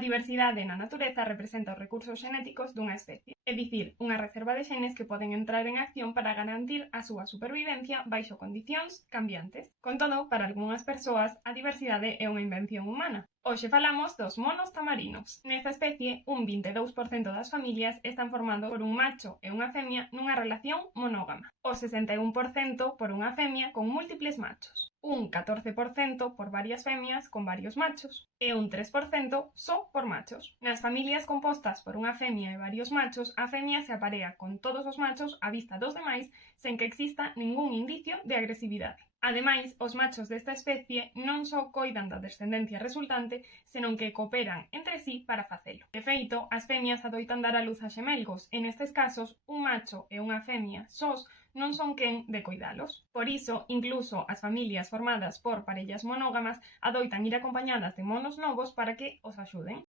diversidade na natureza representa os recursos xenéticos dunha especie, é dicir, unha reserva de xenes que poden entrar en acción para garantir a súa supervivencia baixo condicións cambiantes. Con todo, para algunhas persoas, a diversidade é unha invención humana. Hoxe falamos dos monos tamarinos. Nesta especie, un 22% das familias están formados por un macho e unha femia nunha relación monógama, o 61% por unha femia con múltiples machos, un 14% por varias femias con varios machos e un 3% só por machos. Nas familias compostas por unha femia e varios machos, a femia se aparea con todos os machos á vista dos demais sen que exista ningún indicio de agresividade. Ademais, os machos desta especie non só coidan da descendencia resultante, senón que cooperan entre sí para facelo. De feito, as femias adoitan dar a luz a xemelgos, e nestes casos, un macho e unha femia sós non son quen de coidalos. Por iso, incluso as familias formadas por parellas monógamas adoitan ir acompañadas de monos novos para que os axuden.